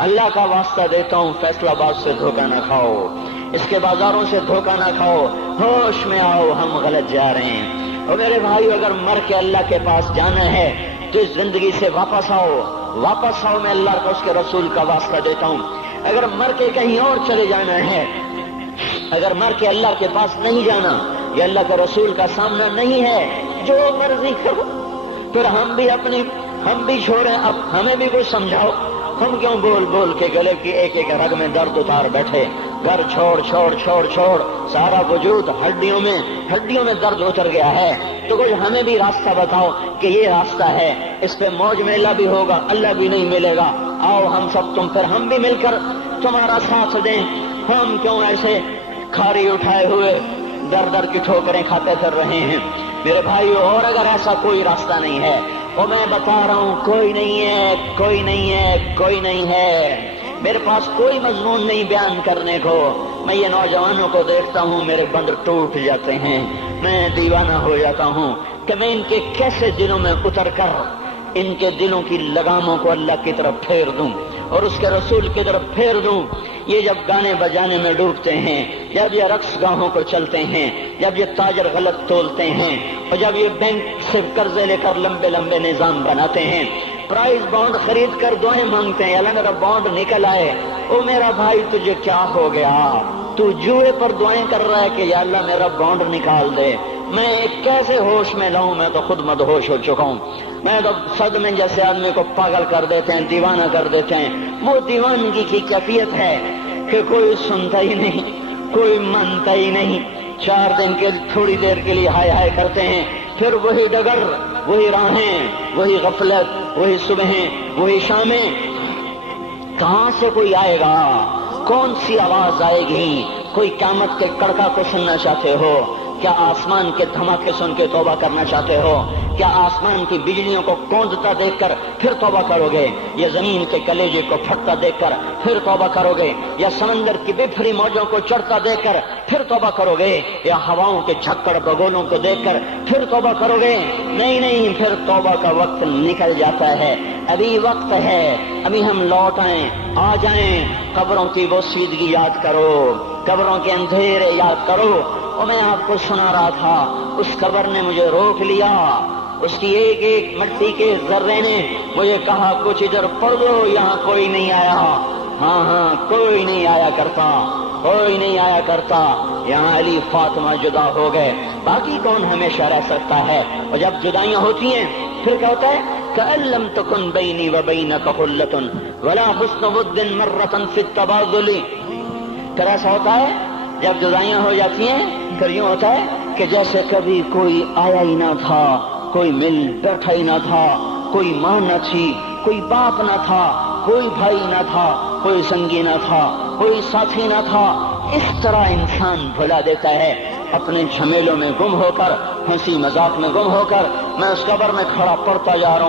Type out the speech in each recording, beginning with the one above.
اللہ کا واسطہ دیتا ہوں فیصلہ باد سے دھوکہ نہ کھاؤ، اس کے بازاروں سے دھوکہ نہ کھاؤ، ہوش میں آؤ ہم غلط جا رہے ہیں۔ اور میرے بھائی اگر مر کے اللہ کے پاس جانا ہے تو اس زندگی سے واپس آؤ، واپس آؤ، میں اللہ کا اس کے رسول کا واسطہ دیتا ہوں۔ اگر مر کے کہیں اور چلے جانا ہے، اگر مر کے اللہ کے پاس نہیں جانا یا اللہ کے رسول کا سامنا نہیں ہے، جو مرضی کرو، پھر ہم بھی چھوڑیں، اب ہمیں بھی کچھ سمجھاؤ۔ ہم کیوں بول بول کے گلے کی ایک ایک رگ میں درد اتار بیٹھے؟ گھر چھوڑ چھوڑ چھوڑ چھوڑ، سارا وجود ہڈیوں میں درد اتر گیا ہے، تو کچھ ہمیں بھی راستہ بتاؤ کہ یہ راستہ ہے، اس پہ موج میلہ بھی ہوگا، اللہ بھی نہیں ملے گا۔ آؤ ہم سب پھر ہم بھی مل کر تمہارا ساتھ دیں۔ ہم کیوں ایسے کھاری اٹھائے ہوئے در کی ٹھوکریں کھاتے پھر رہے ہیں؟ میرے بھائیو، اور اگر ایسا کوئی راستہ نہیں ہے، اور میں بتا رہا ہوں کوئی نہیں ہے، کوئی نہیں ہے، کوئی نہیں ہے، میرے پاس کوئی مضمون نہیں بیان کرنے کو۔ میں یہ نوجوانوں کو دیکھتا ہوں، میرے بندر ٹوٹ جاتے ہیں، میں دیوانہ ہو جاتا ہوں کہ میں ان کے کیسے دلوں میں اتر کر ان کے دلوں کی لگاموں کو اللہ کی طرف پھیر دوں اور اس کے رسول کی طرف پھیر دوں۔ یہ جب گانے بجانے میں ڈوبتے ہیں، جب یہ رقص گاہوں کو چلتے ہیں، جب یہ تاجر غلط تولتے ہیں، اور جب یہ بینک سے قرضے لے کر لمبے لمبے نظام بناتے ہیں، پرائز بانڈ خرید کر دعائیں مانگتے ہیں، اللہ میرا بانڈ نکل آئے۔ او میرا بھائی، تجھے کیا ہو گیا؟ تو جوئے پر دعائیں کر رہا ہے کہ یا اللہ میرا بانڈ نکال دے۔ میں کیسے ہوش میں لاؤں؟ میں تو خود مدہوش ہو چکا ہوں۔ میں تو صدمے جیسے آدمی کو پاگل کر دیتے ہیں، دیوانہ کر دیتے ہیں۔ وہ دیوانگی کی کیفیت ہے کہ کوئی سنتا ہی نہیں، کوئی مانتا ہی نہیں۔ 4 دن کے تھوڑی دیر کے لیے ہائے ہائے کرتے ہیں، پھر وہی ڈگر، وہی راہیں، وہی غفلت، وہی صبحیں، وہی شامیں۔ کہاں سے کوئی آئے گا؟ کون سی آواز آئے گی؟ کوئی قیامت کے کڑکا کو سننا چاہتے ہو؟ کیا آسمان کے دھماکے سن کے توبہ کرنا چاہتے ہو؟ کیا آسمان کی بجلیوں کو کوندتا دیکھ کر پھر توبہ کرو گے؟ یا زمین کے کلیجے کو پھٹتا دیکھ کر پھر توبہ کرو گے؟ یا سمندر کی بفری موجوں کو چڑھتا دیکھ کر پھر توبہ کرو گے؟ یا ہواؤں کے جھکڑ بگولوں کو دیکھ کر پھر توبہ کرو گے؟ نہیں، پھر توبہ کا وقت نکل جاتا ہے۔ ابھی وقت ہے، ابھی ہم لوٹ آئیں، آ جائیں۔ قبروں کی وہ سیدگی یاد کرو، قبروں کے اندھیرے یاد کرو۔ اور میں آپ کو سنا رہا تھا، اس قبر نے مجھے روک لیا، اس کی ایک ایک مٹی کے ذرے نے مجھے کہا کچھ ادھر پڑھ دو، یہاں کوئی نہیں آیا۔ ہاں، کوئی نہیں آیا کرتا، کوئی نہیں آیا کرتا۔ یہاں علی فاطمہ جدا ہو گئے، باقی کون ہمیشہ رہ سکتا ہے؟ اور جب جدائیاں ہوتی ہیں پھر کیا ہوتا ہے؟ كأن لم تكن بيني وبينك خلة ولا حسن ود مرة في التبادل۔ پھر ایسا ہوتا ہے جب جدائیاں ہو جاتی ہیں، پھر یوں ہوتا ہے کہ جیسے کبھی کوئی آیا ہی نہ تھا، کوئی مل بیٹھا ہی نہ تھا، کوئی ماں نہ تھی، کوئی باپ نہ تھا، کوئی بھائی نہ تھا، کوئی سنگی نہ تھا، کوئی ساتھی نہ تھا۔ اس طرح انسان بھلا دیتا ہے، اپنے جھمیلوں میں گم ہو کر، ہنسی مذاق میں گم ہو کر۔ میں اس قبر میں کھڑا پڑھتا جا رہا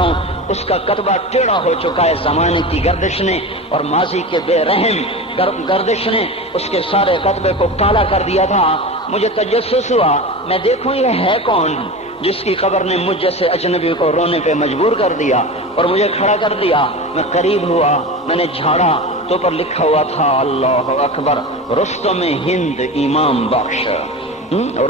ہوں، اس کا کتبہ ٹیڑھا ہو چکا ہے زمانے کی گردش نے اور ماضی کے بے رحم گردش نے اس کے سارے کتبے کو کالا کر دیا تھا۔ مجھے تجسس ہوا، میں دیکھوں یہ ہے کون جس کی قبر نے مجھ جیسے اجنبی کو رونے پہ مجبور کر دیا اور مجھے کھڑا کر دیا۔ میں قریب ہوا، میں نے جھاڑا تو پر لکھا ہوا تھا اللہ اکبر، رستم ہند امام بخش۔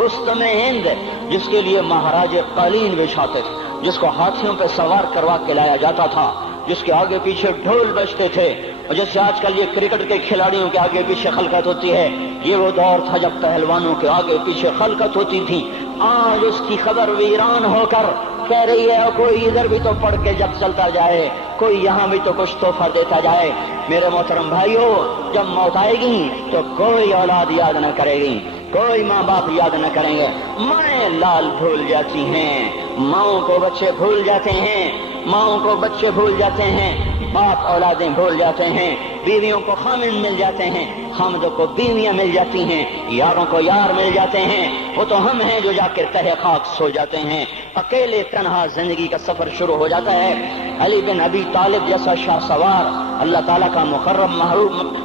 رستم ہند، جس کے لیے مہاراج قالین بچھاتے تھے، جس کو ہاتھیوں پہ سوار کروا کے لایا جاتا تھا، جس کے آگے پیچھے ڈھول بجتے تھے، اور جیسے آج کل یہ کرکٹ کے کھلاڑیوں کے آگے پیچھے خلقت ہوتی ہے، یہ وہ دور تھا جب پہلوانوں کے آگے پیچھے خلقت ہوتی تھی۔ آج اس کی خبر ویران ہو کر کہہ رہی ہے کوئی ادھر بھی تو پڑھ کے جب چلتا جائے، کوئی یہاں بھی تو کچھ تحفہ دیتا جائے۔ میرے محترم بھائیو، جب موت آئے گی تو کوئی اولاد یاد نہ کرے گی، کوئی ماں باپ یاد نہ کریں گے۔ مائیں لال بھول جاتی ہیں، ماؤں کو بچے بھول جاتے ہیں، ماؤں کو بچے بھول جاتے ہیں، باپ اولادیں بھول جاتے ہیں، بیویوں کو خامن مل جاتے ہیں، خامدوں کو بیویاں مل جاتی ہیں، یاروں کو یار مل جاتے ہیں۔ وہ تو ہم ہیں جو جا کے تہہ خاک سو جاتے ہیں، اکیلے تنہا زندگی کا سفر شروع ہو جاتا ہے۔ علی بن ابی طالب جیسا شاہ سوار، اللہ تعالیٰ کا مقرب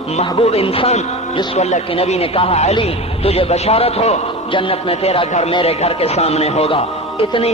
محبوب انسان، جس کو اللہ کے نبی نے کہا علی تجھے بشارت ہو، جنت میں تیرا گھر میرے گھر کے سامنے ہوگا۔ اتنی